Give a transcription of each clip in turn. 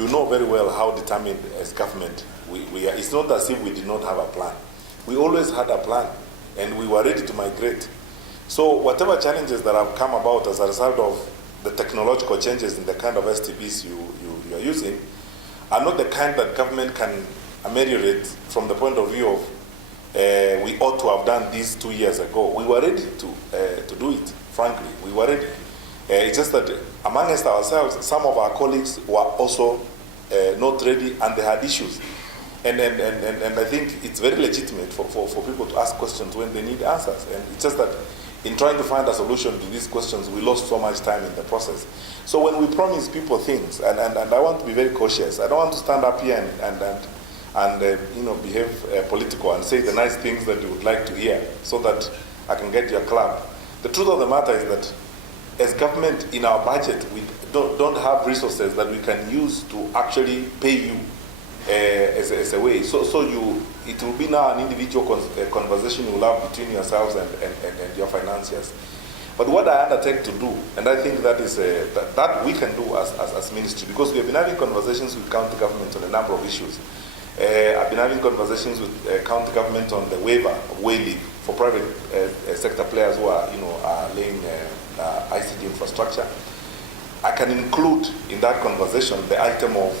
you know very well how determined as government we are. It's not as if we did not have a plan. We always had a plan, and we were ready to migrate. So whatever challenges that have come about as a result of the technological changes in the kind of STBs you are using are not the kind that government can ameliorate from the point of view of we ought to have done this 2 years ago. We were ready to do it, frankly. We were ready. It's just that amongst ourselves, some of our colleagues were also not ready, and they had issues. And I think it's very legitimate for people to ask questions when they need answers. And it's just that in trying to find a solution to these questions, we lost so much time in the process. So when we promise people things, and I want to be very cautious, I don't want to stand up here and behave political and say the nice things that you would like to hear so that I can get your club. The truth of the matter is that as government, in our budget, we don't have resources that we can use to actually pay you as a way. So it will be now an individual conversation you will have between yourselves and your financiers. But what I undertake to do, and I think that is that we can do as ministry, because we have been having conversations with county government on a number of issues. I've been having conversations with county government on the waiver of way leave for private sector players who are laying ICT infrastructure. I can include in that conversation the item of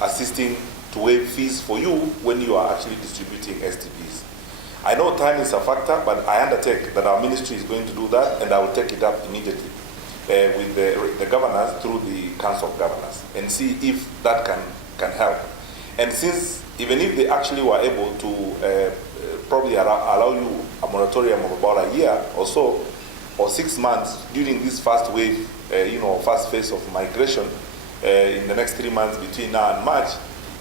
assisting to waive fees for you when you are actually distributing STBs. I know time is a factor, but I undertake that our ministry is going to do that, and I will take it up immediately with the governors through the Council of Governors and see if that can help. And since even if they actually were able to probably allow you a moratorium of about a year or so, or 6 months during this first wave, first phase of migration in the next 3 months between now and March,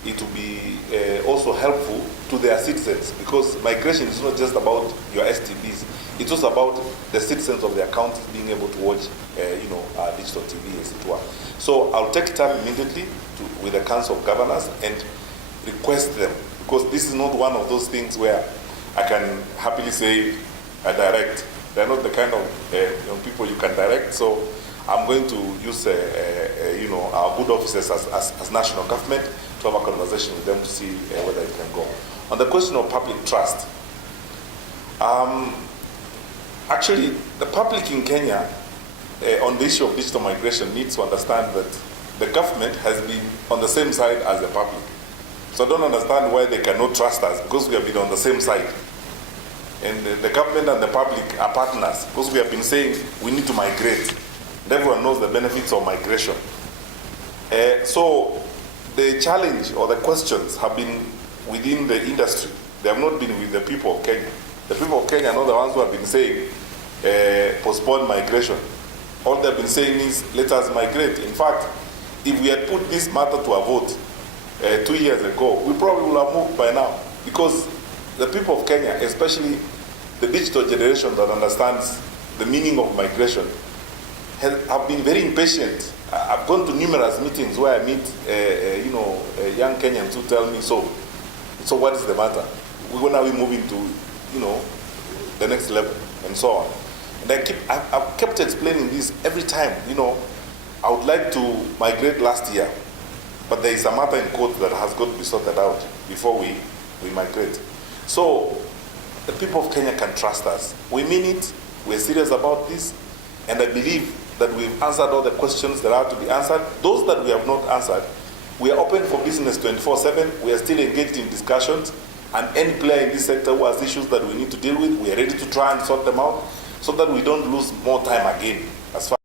it will be also helpful to their citizens, because migration is not just about your STBs, it's also about the citizens of their counties being able to watch digital TV, as it were. So I'll take it up immediately with the Council of Governors and request them, because this is not one of those things where I can happily say I direct. They're not the kind of people you can direct. So I'm going to use our good officers as national government to have a conversation with them to see whether it can go. On the question of public trust, actually the public in Kenya on the issue of digital migration needs to understand that the government has been on the same side as the public. So I don't understand why they cannot trust us, because we have been on the same side. And the government and the public are partners, because we have been saying we need to migrate. And everyone knows the benefits of migration. So the challenge or the questions have been within the industry. They have not been with the people of Kenya. The people of Kenya are not the ones who have been saying postpone migration. All they've been saying is let us migrate. In fact, if we had put this matter to a vote 2 years ago, we probably would have moved by now, because the people of Kenya, especially the digital generation that understands the meaning of migration, have been very impatient. I've gone to numerous meetings where I meet young Kenyans who tell me, so what is the matter? When are we moving to the next level, and so on. And I've kept explaining this every time. I would like to migrate last year, but there is a matter in court that has got to be sorted out before we migrate. So the people of Kenya can trust us. We mean it, we're serious about this, and I believe that we've answered all the questions that are to be answered. Those that we have not answered, we are open for business 24/7. We are still engaged in discussions, and any player in this sector who has issues that we need to deal with, we are ready to try and sort them out so that we don't lose more time again as far